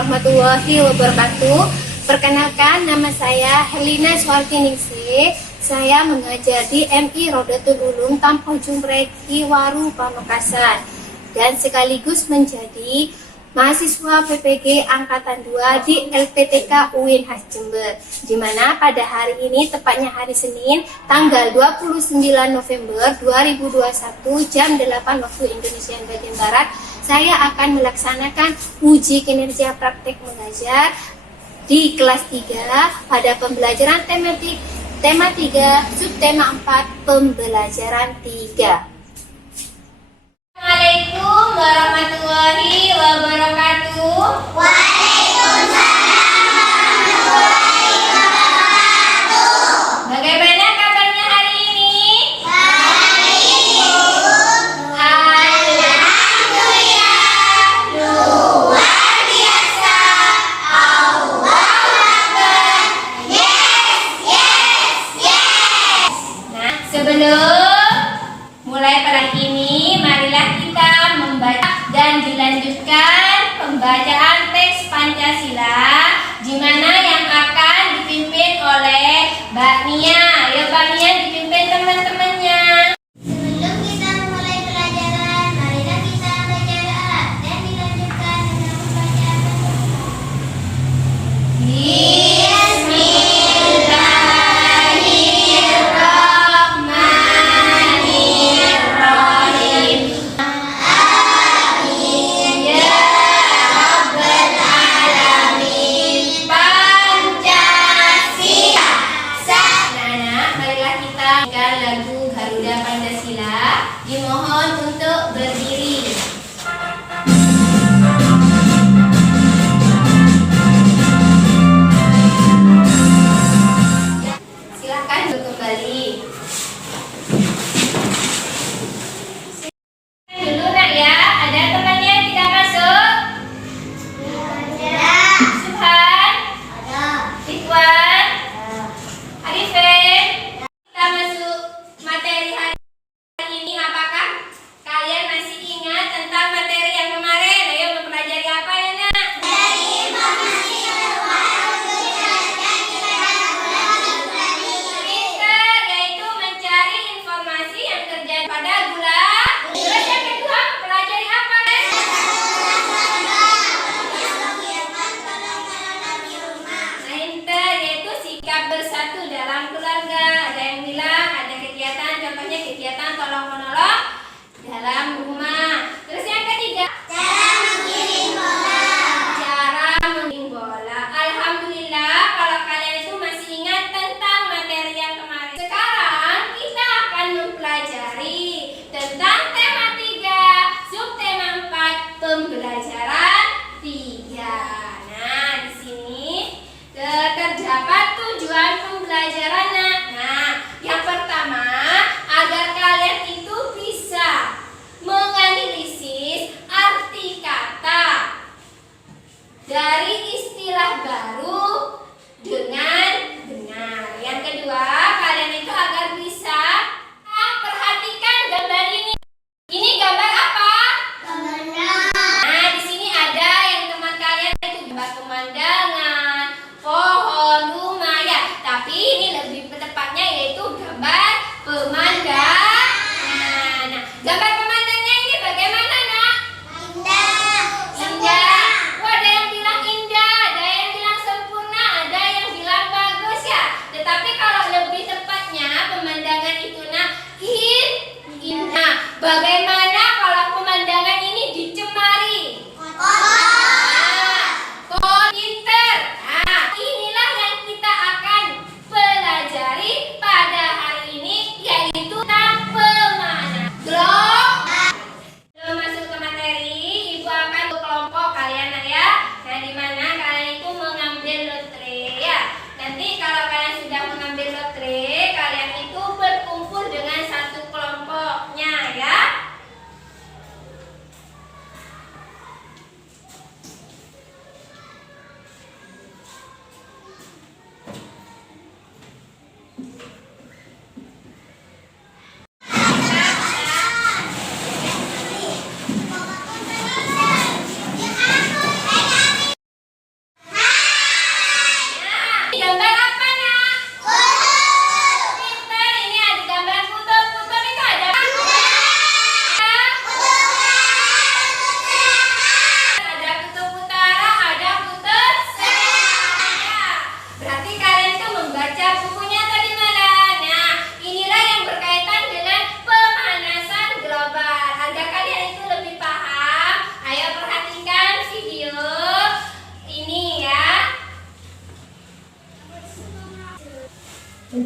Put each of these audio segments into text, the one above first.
warahmatullahi wabarakatuh. Perkenalkan, nama saya Helina Suhartiningsih. Saya mengajar di MI Rodatul Ulum Tampojung Reki Waru Pamekasan dan sekaligus menjadi mahasiswa PPG Angkatan 2 di LPTK UIN Khas Jember, di mana pada hari ini, tepatnya hari Senin, tanggal 29 November 2021, jam 8 waktu Indonesia bagian Barat, saya akan melaksanakan uji kinerja praktek mengajar di kelas 3 pada pembelajaran tema 3, subtema 4, pembelajaran 3. Assalamualaikum warahmatullahi wabarakatuh. Waalaikumsalam warahmatullahi wabarakatuh. Bagaimana kabarnya hari ini? Baik, alhamdulillah, luar biasa. Allahu Akbar. Yes. Nah, sebelum mulai pada ini, marilah kita membaca dan dilanjutkan pembacaan teks Pancasila, di mana yang akan dipimpin oleh Mbak Nia. Ayo Mbak Nia dipimpin teman-temannya. Sebelum kita memulai pelajaran, marilah kita baca doa dan dilanjutkan dengan pembacaan Bismillahirrahmanirrahim. Amin ya rabbal alamin. Pancasila. Nah, marilah kita dengarkan lagu Garuda Pancasila. Dimohon untuk berdiri. Silakan kembali. Dulu nak ya, ada temannya yang tidak masuk? Subhan, Ridwan, Arifin. Kita masuk materi hari ini. Apakah kalian masih ingat tentang materi yang kemarin? Ayo mempelajari apa ya nak? Pintar, yaitu mencari informasi yang terjadi pada bulan. Terus yang kedua mempelajari apa kan? Pintar, yaitu sikap bersatu dalam keluarga. Ada yang bilang ada kegiatan, contohnya kegiatan tolong menolong dalam rumah. Terus yang ketiga, cara menggiring bola. Alhamdulillah kalau kalian itu masih ingat tentang materi yang kemarin. Sekarang kita akan mempelajari tentang tema 3, subtema 4, pembelajaran 3. Nah, di sini terdapat tujuan pembelajaran. Nah, yang pertama, agar kalian itu bisa menganalisis arti kata dari istilah baru dengan benar. Yang kedua, kalian itu agar bisa perhatikan gambar ini. Ini gambar apa? Nah, di sini ada yang teman kalian itu gambar pemandangan, pohon, rumah ya. Tapi ini lebih tepatnya yaitu gambar pemandangan. Nah, gambar pemandangannya ini bagaimana nak? Indah. Wah, ada yang bilang indah, ada yang bilang sempurna, ada yang bilang bagus ya. Tetapi kalau lebih tepatnya pemandangan itu nak indah. Bagaimana kalau pemandangan ini dicemari? Pinter. Nah, inilah yang kita akan pelajari pada hari ini, yaitu tentang pemandangan. Globe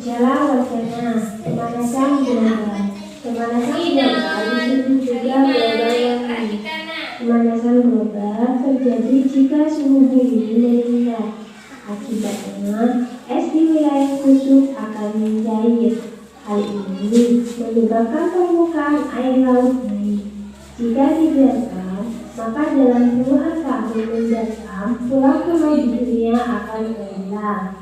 Bicara wacana, pemanasan global. Pemanasan global disebut juga global warming. Pemanasan global terjadi jika suhu bumi meningkat. Akibatnya, es di wilayah kutub akan mencair. Hal ini menyebabkan permukaan air laut naik. Jika dibiarkan, maka dalam puluhan tahun mendatang, pulau-pulau di dunia akan hilang.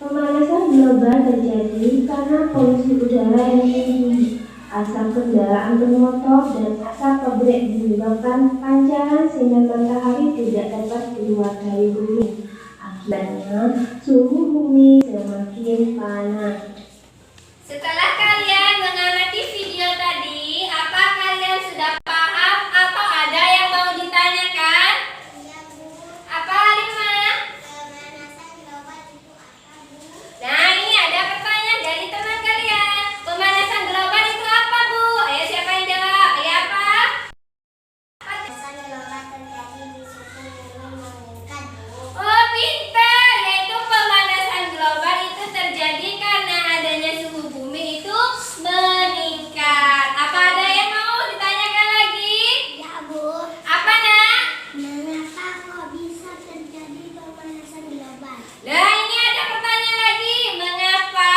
Pemanasan global terjadi karena polusi udara yang tinggi, asap kendaraan bermotor, dan asap pabrik menyebabkan pancaran sinar matahari tidak dapat keluar dari bumi. Akibatnya, suhu bumi semakin panas. Setelah kalian mengamati video tadi, apa kalian sudah paham atau ada yang mau ditanyakan? Iya, Bu. Apa, Halimah? Pemanasan global itu apa, Bu? Nah, ini ada pertanyaan dari teman kalian. Pemanasan global itu apa, Bu? Ayo siapa yang jawab? Ayo apa? Pemanasan global terjadi di suhu bumi meningkat, Bu. Oh, pintar. Yaitu pemanasan global itu terjadi karena adanya suhu bumi itu meningkat. Apa ada yang mau ditanyakan lagi? Ya, Bu. Apa, Nak? Mengapa kok bisa terjadi pemanasan global? Nah, ini ada pertanyaan lagi. Mengapa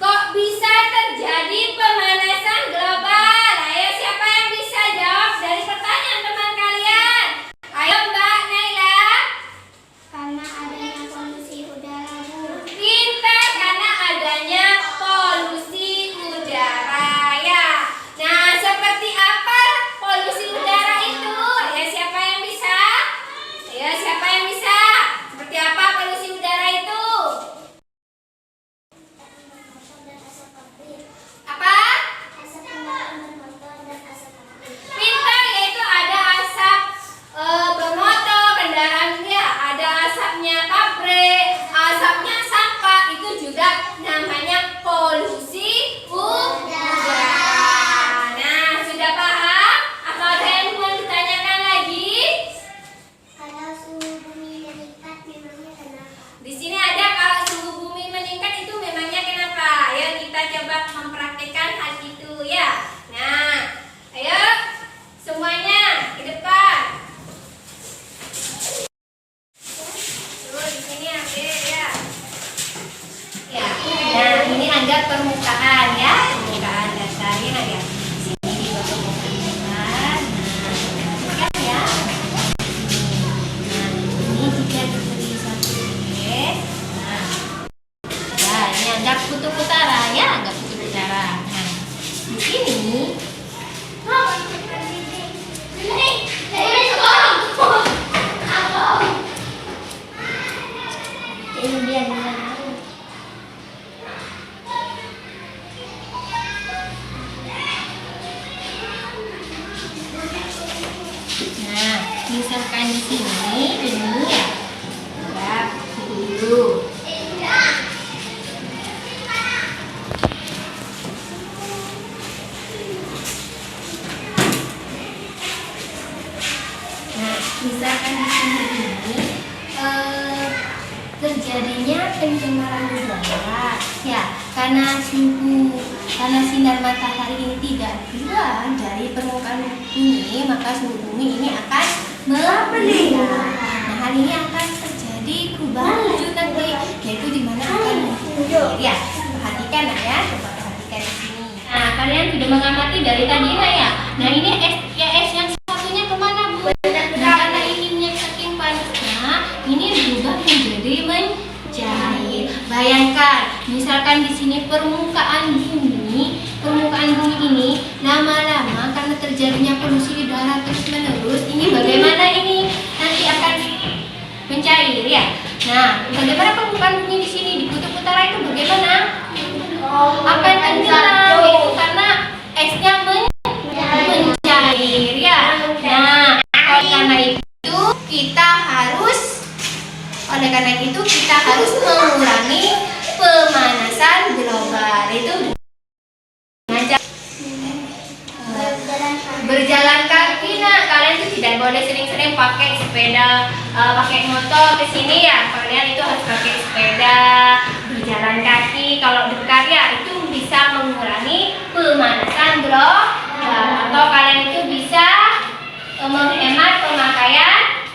kok bisa terjadi pemanasan global? Ayo siapa yang bisa jawab dari pertanyaan teman kalian? Ayo Mbak Naila. Karena adanya polusi udara, Bu. Pintar, karena adanya polusi udara ya. Nah, seperti apa polusi udara itu? Ayo siapa yang bisa? Ayo siapa yang bisa? Seperti apa polusi udara itu? Dan asap pabrik. Apa? Asap kendaraan bermotor dan asap pabrik. Pintar, yaitu ada asap bermotor, kendaraan ya, ada asapnya pabrik, asapnya sampah, itu juga namanya polusi udara. Nah, sudah paham? Atau ada yang mau ditanyakan lagi? Kalau suhu bumi meningkat memangnya kenapa? Di sini ada kalau suhu bumi meningkat itu memangnya kenapa? Ayo kita coba mempraktikkan hal itu ya. Nah, ayo semuanya ke depan. Tuh di sini ambil ya. Ya. Nah, ini ada permukaan ya, permukaan dasar ini ada. Di sini juga permukaan. Nah, kan ya. Nah, ini jika diberi satu titik. Nah, ini anggap kutub utara ya, anggap kutub utara. Nah, di sini ini dia Nah, misalkan di sini ini ya, anggap dulu. Nah, misalkan di sini ini terjadinya pencemaran udara ya, karena sinar matahari ini tidak keluar dari permukaan bumi, maka suhu bumi ini akan melambat. Nah, hal ini akan terjadi perubahan wujud nanti, yaitu di mana akan mencair ya. Perhatikan ya, coba perhatikan di sini. Nah, kalian sudah mengamati dari tadi ya. Nah, ini es yang satunya kemana, Bu? Nah, karena inginnya saking panasnya, ini berubah menjadi mencair. Bayangkan, misalkan di sini permukaan bumi ini lama-lama karena terjadinya polusi udara terus-menerus, ini bagaimana ini nanti akan mencair ya. Nah, bagaimana permukaan bumi di sini di kutub utara itu bagaimana? Akan tenggelam, yaitu karena esnya mencair ya. Nah, oleh karena itu kita harus mengurangi pemanasan global itu dengan berjalan kaki. Nah, kalian tuh tidak boleh sering-sering pakai sepeda pakai motor ke sini ya, kalian itu harus pakai sepeda, berjalan kaki. Kalau dekat ya itu bisa mengurangi pemanasan global. Atau kalian itu bisa menghemat pemakaian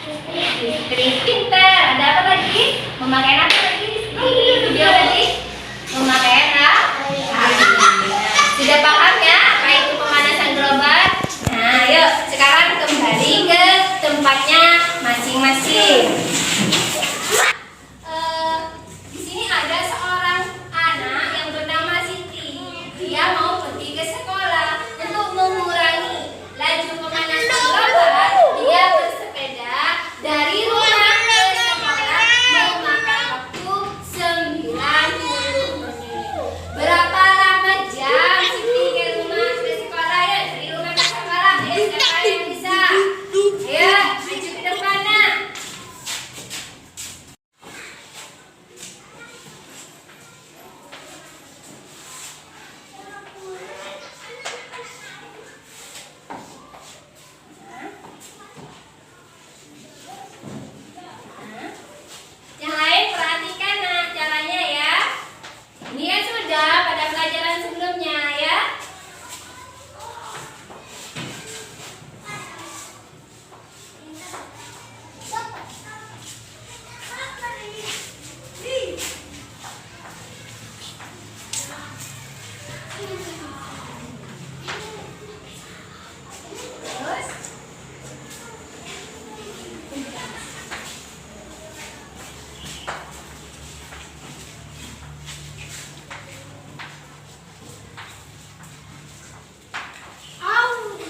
listrik. Pintar. Ada apa lagi? Pemakaian apa lagi? Video tadi pemakaian sudah paham ya apa itu pemanasan global? Nah, yuk sekarang kembali ke tempatnya masing-masing. Di sini ada seorang anak yang bernama Siti. Dia mau pergi ke sekolah. Untuk mengurangi laju pemanasan global, dia bersepeda dari rumah ke sekolah memakan waktu 90 menit. Berapa lama jam Siti ke rumah ke sekolah ya? Dari rumah ke sekolah. Ayo siapa yang bisa? Ayo maju ke depan nak. Yang lain perhatikan nah caranya ya. Ini kan sudah pada pelajaran sebelumnya ya. Terus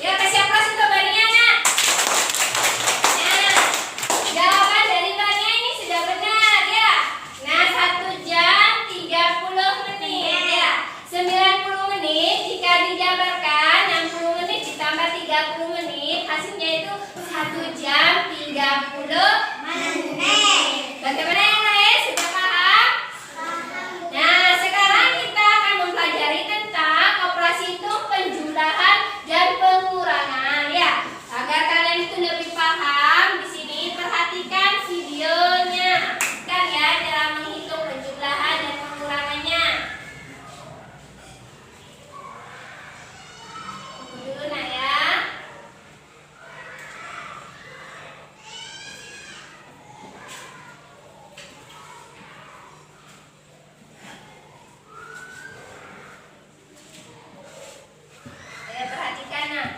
ya kasih aplaus untuk Bania nak. Nah, jawaban dari Bania ini sudah benar ya. Nah, 1 jam 30 menit ya. 90 menit jika dijabarkan 60 menit ditambah 30 menit hasilnya itu 1 jam 30 menit. Bagaimana yang lain? Sudah paham? Nah, sekarang kita akan mempelajari tentang operasi hitung penjumlahan dan pengurangan ya. Agar kalian itu lebih paham, di sini perhatikan videonya. Kan ya cara menghitung penjumlahan dan pengurangannya. Tunggu dulu nak ya. Ayo perhatikan nak.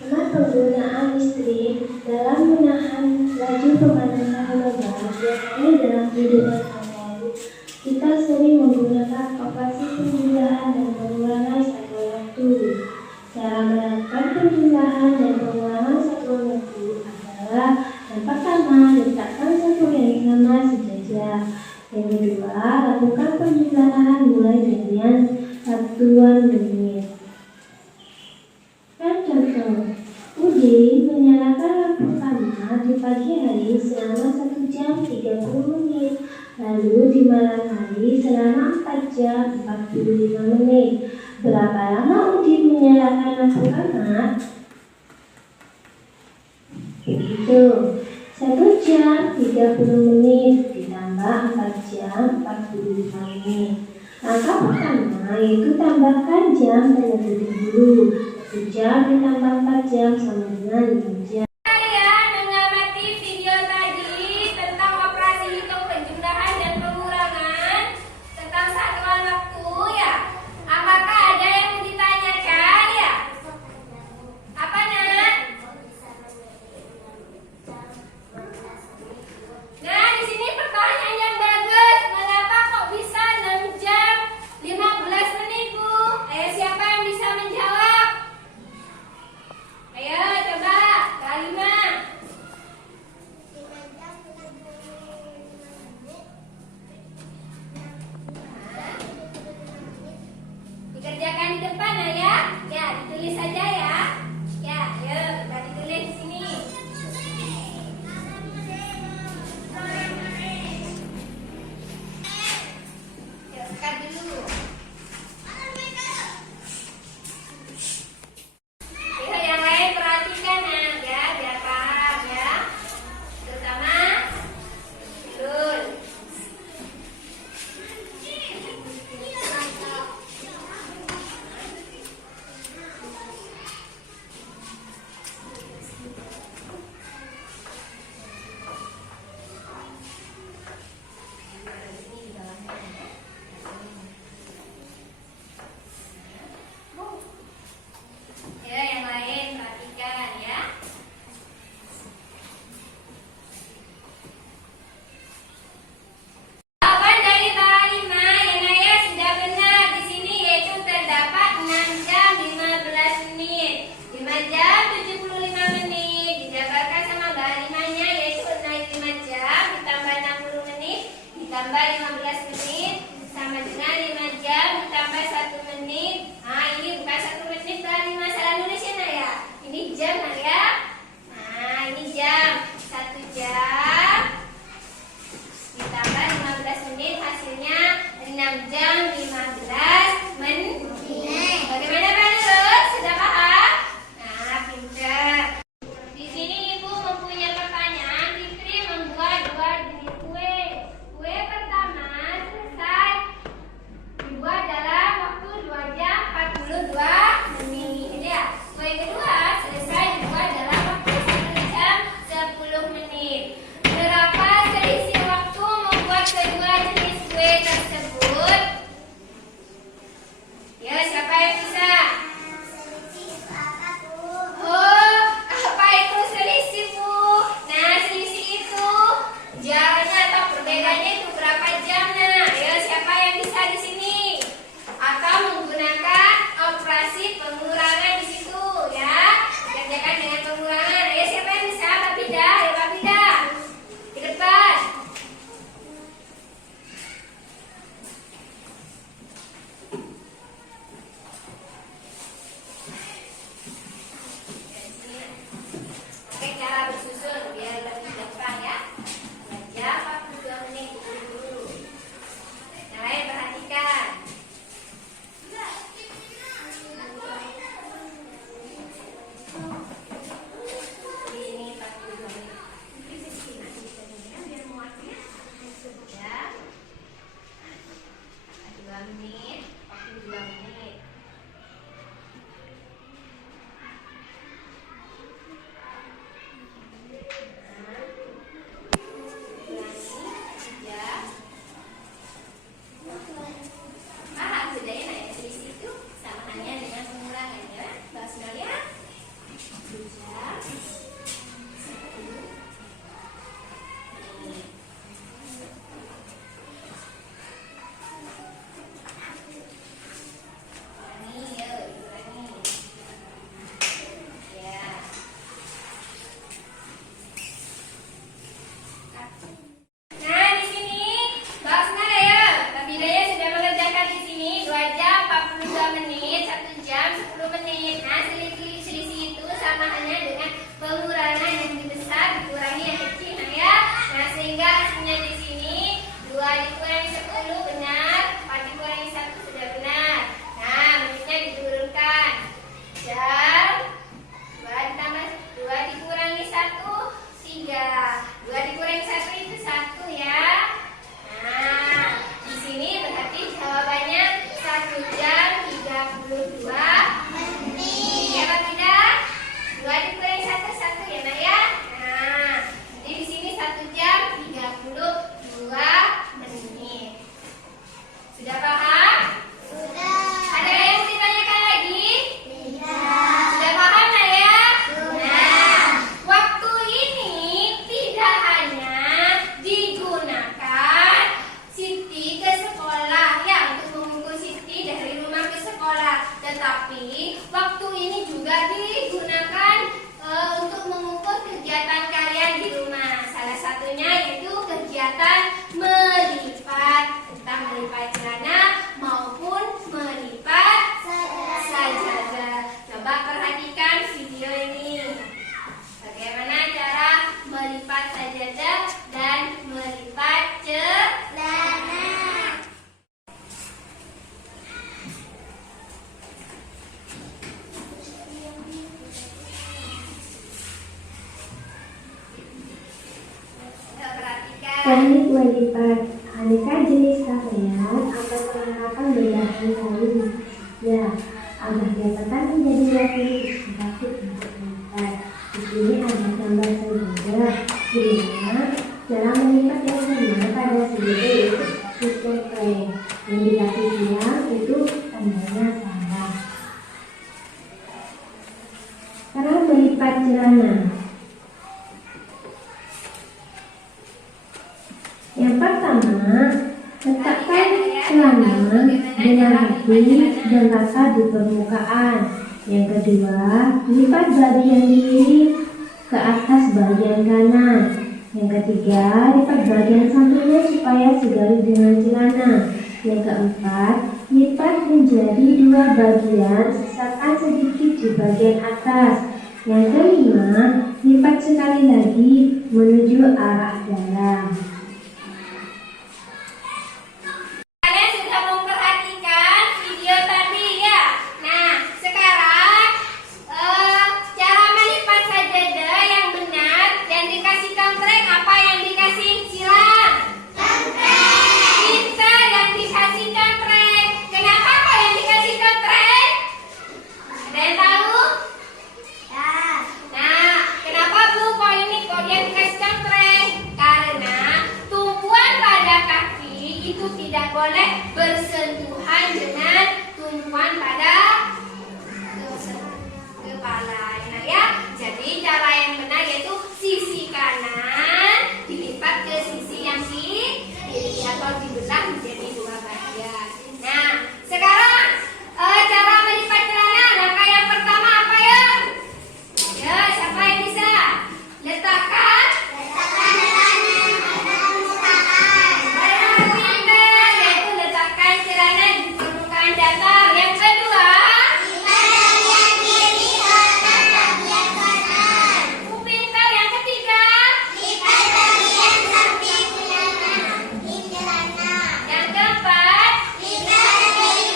Hemat penggunaan listrik dalam menahan laju pemanasan global biasanya dalam kehidupan sehari-hari kita sering menggunakan operasi penjumlahan dan pengurangan satuan waktu. Cara melakukan penjumlahan dan pengurangan satuan waktu adalah yang pertama, letakkan satuan yang sama sejajar. Yang kedua, lakukan penjumlahan mulai dari satuan menit. Contoh, Udin menyalakan lampu kamar di pagi hari selama 1 jam 30 menit, lalu di malam hari selama 4 jam 45 menit. Berapa lama Udin menyalakan lampu kamar? Begitu, 1 jam 30 menit ditambah 4 jam 45 menit. Langkah pertama yaitu tambahkan jam terlebih dahulu. 1 jam ditambah 4 jam sama dengan 5 jam. Kalian mengamati video tadi tentang operasi hitung penjumlahan dan pengurangan tentang satuan waktu ya. Apakah ada yang mau ditanyakan ya? Apa nak? Nah, di sini pertanyaan yang bagus. Mengapa kok bisa 6 jam 15 menit, Bu? Ayo siapa yang bisa menjawab? Ayo coba. 6 jam 15 menit. Bagaimana Pak Nurul? Sudah paham? Nah, pintar. Di sini Ibu mempunyai pertanyaan. Fitri membuat 2 jenis kue. Kue pertama selesai dibuat dalam waktu 2 jam 42 menit. Ya. Kue kedua selesai dibuat dalam waktu 1 jam 10 menit. Berapa selisih waktu membuat kedua jenis kue tersebut? Ya, siapa yang bisa? Oh, apa itu selisih, Bu? Nah, selisih itu jaraknya atau perbedaannya itu berapa jamnya? Ayo, siapa yang bisa di sini? Atau menggunakan operasi pengurangan di situ, ya? Kerjakan dengan pengurangan. Ayo, siapa yang bisa? Pak Bida, ayo Pak Bida. Di depan. Pakai cara bersusun biar lebih gampang ya. Baca 42 menit dulu. Yang lain perhatikan. Ini 42 menit. Biar muatnya. Ya. 42 menit. 42 menit. Paham sudah ya, nah, selisih itu sama hanya dengan pengurangan ya. Bahas sekalian. 2 jam 10 menit. Ulangi, yuk, ulangi. Ya. Nah, di sini Mbak Asnara ya. Mbak Bidaya sudah mengerjakan di sini 2 jam 42 menit, 1 jam 10 menit. Nah, selisih itu sama hanya dengan pengurangan yang lebih besar dikurangi yang kecil, nah ya. Nah, sehingga hasilnya di sini 2 dikurangi 10 benar, 4 dikurangi 1 sudah benar. Nah, menitnya diturunkan. Jam 2 ditambah 2 dikurangi 1 3. 2 dikurangi 1 itu 1 ya. Nah, di sini berarti jawabannya 1 jam 32 menit. Ya, Pak tidak? 2 dikurangi 1 1 ya, Nak ya. Nah, jadi di sini 1 jam 32 menit. Sudah paham? Ada yang mau ditanyakan lagi? Sudah paham, Nak ya? Nah, waktu ini tidak hanya digunakan Siti ke sekolah ya, untuk mengukur Siti dari rumah ke sekolah, tetapi waktu ini juga digunakan untuk mengukur kegiatan kalian di rumah. Salah satunya yaitu kegiatan melipat, entah melipat celana maupun melipat sajadah. Coba perhatikan video ini. Bagaimana cara melipat sajadah dan melipat celana. Perhatikan. Teknik melipat aneka jenis pakaian akan menggunakan bahan kain. Ya, agar dapatkan menjadi wakil grafik untuk melipat. Di sini ada gambar sajadah, di mana cara melipat yang benar pada sajadah yaitu sistem frame. Yang dikasih siang itu tandanya salah. Cara melipat celana. Yang pertama, letakkan celana dengan rapi dan rata di permukaan. Yang kedua, lipat bagian kiri ke atas bagian kanan. Yang ketiga, lipat bagian sampingnya supaya segaris dengan celana. Yang keempat, lipat menjadi 2 bagian, sisakan sedikit di bagian atas. Yang kelima, lipat sekali lagi menuju arah dalam. Kalian sudah tidak boleh bersentuhan dengan tumpuan pada kepala. Nah ya, jadi cara yang benar yaitu sisi kanan dilipat ke sisi yang kiri atau dibelah menjadi dua bagian. Nah, sekarang cara melipat celana. Langkah yang pertama apa ya? Ya, siapa yang bisa? Letakkan yaitu letakkan celana di permukaan datar. Yang kedua, kupingkan. Yang ketiga, yang keempat, yang kelima.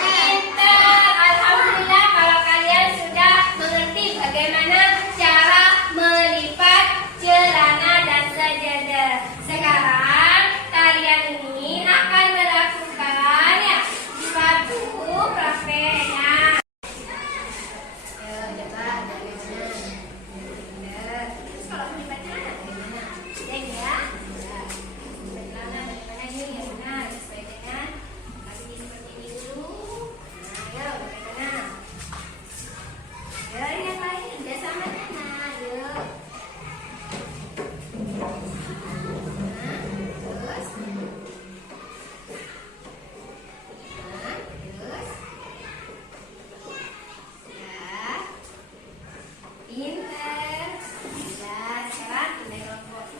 Pintar. Alhamdulillah kalau kalian sudah mengerti bagaimana cara melipat celana dan sajadah. Sekarang kalian ini akan melakukan ya suatu prakteknya. Coba dari mana? Terus kalau melipat celana bagaimana? Cek ya. Melipat celana bagaimana ini? Yang benar sesuai dengan kaki seperti ini dulu. Nah, ya bagaimana? Ya, yang lain udah sama sana. Yuk. Terus. Terus. Ya. Pinter. Ya, sekarang pindah kelompok.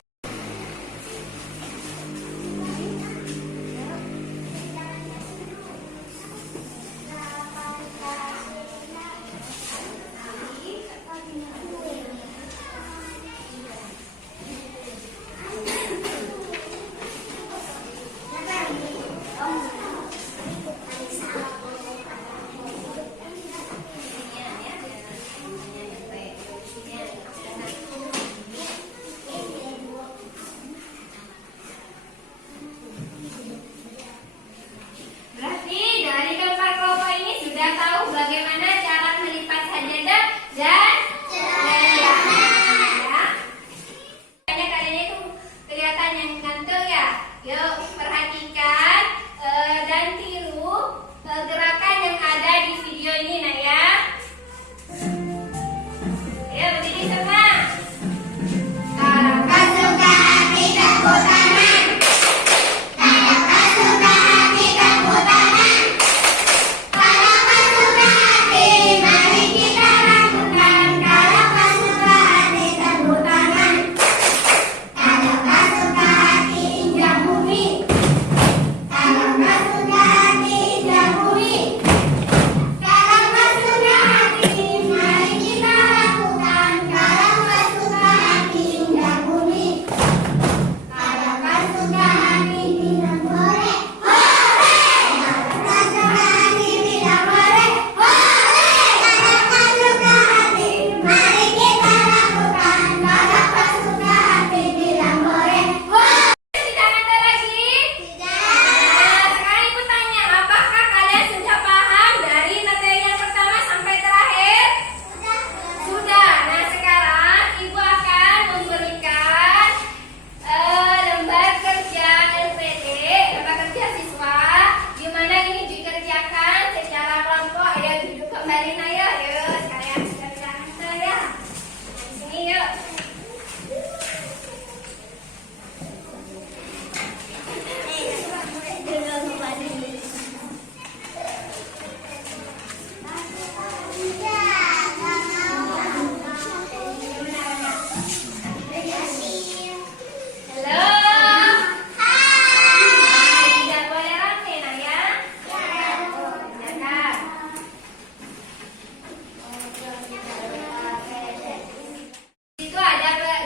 Berarti dari keempat kelompok ini sudah tahu bagaimana cara melipat sajadah dan celana. Ya. Kayaknya kalian itu kelihatan yang ganteng ya. Yuk perhatikan dan tiru gerakan yang ada di video ini, nah ya. Ya berdiri semua. Kalau kau suka hati tepuk tangan. Kalau kau suka hati tepuk tangan. Kalau kau suka hati, mari kita lakukan. Kalau kau suka hati tepuk tangan. Kalau kau suka hati injak bumi. Kalau kau suka hati injak bumi. Kalau kau suka hati, mari kita lakukan. Kalau kau suka hati injak bumi. Kalau kau suka hati bilang boleh, boleh. Kalau kau suka hati bilang boleh, boleh. Kalau kau suka hati, mari kita lakukan. Kalau kau suka hati bilang boleh, boleh. Tidak ada lagi? Tidak. Sekarang ibu tanya, apakah kalian sudah paham dari materi yang pertama sampai terakhir? Sudah. Nah sekarang ibu akan memberikan lembar kerja LPD, lembar kerja siswa, di mana ini dikerjakan secara kelompok. Ayo duduk kembali, ayo, yuk sekalian kerjakan saya. Di sini yuk. Halo. Tidak boleh rame, nah ya. Jangan.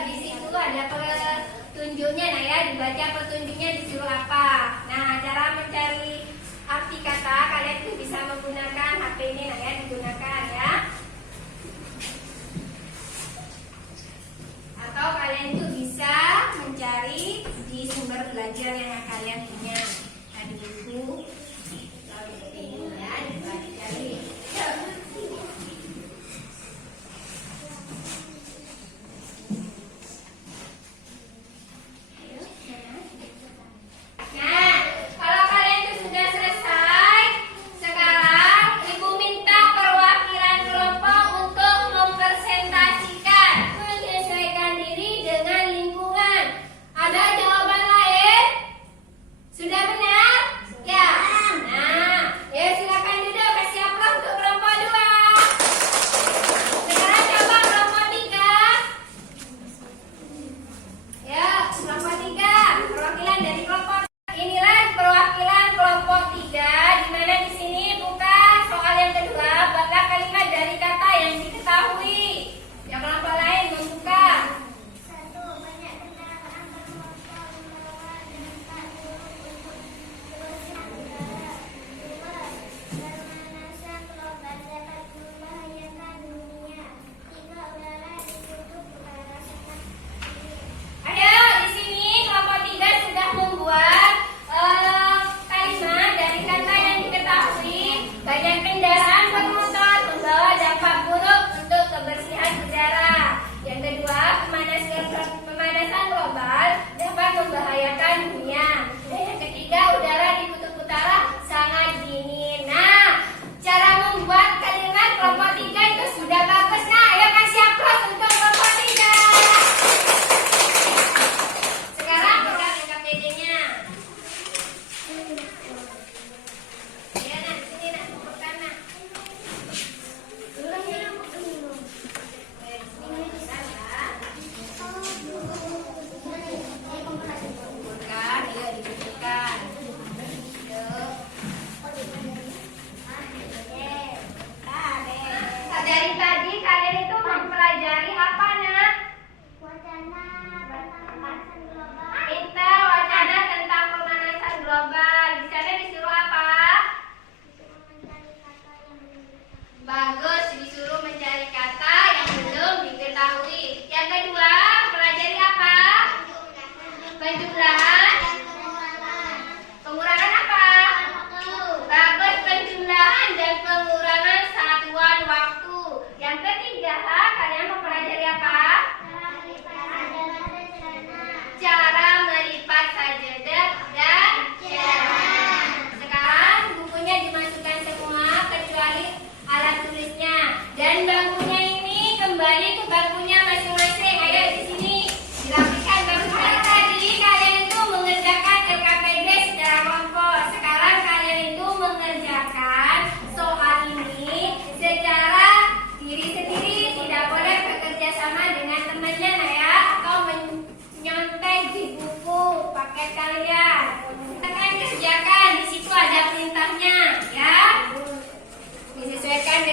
Di situ ada petunjuknya, nah ya, dibaca petunjuknya disuruh apa. Nah, cara mencari arti kata kalian tuh bisa menggunakan HP ini, nah ya, digunakan ya. Atau kalian tuh bisa mencari di sumber belajar yang kalian punya. Nah, di buku lalu seperti ini ya, dicari. Yuk.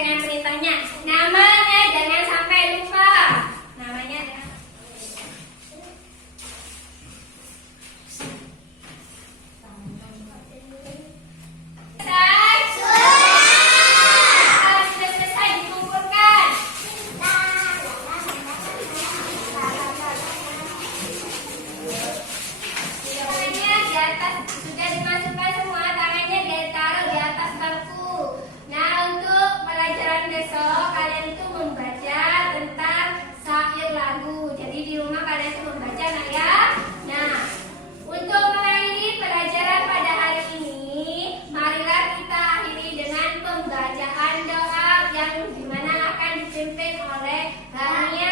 dengan perintahnya. Namanya jangan sampai lupa. Namanya sudah selesai dikumpulkan. Tangannya di atas sudah dimasukkan semua. Tangannya ditaruh di atas bangku. Nah, untuk pelajaran besok kalian itu membaca tentang syair lagu. Jadi di rumah kalian itu membaca, nah ya. Nah, untuk mengakhiri pelajaran pada hari ini, marilah kita akhiri dengan pembacaan doa yang dimana akan dipimpin oleh Hania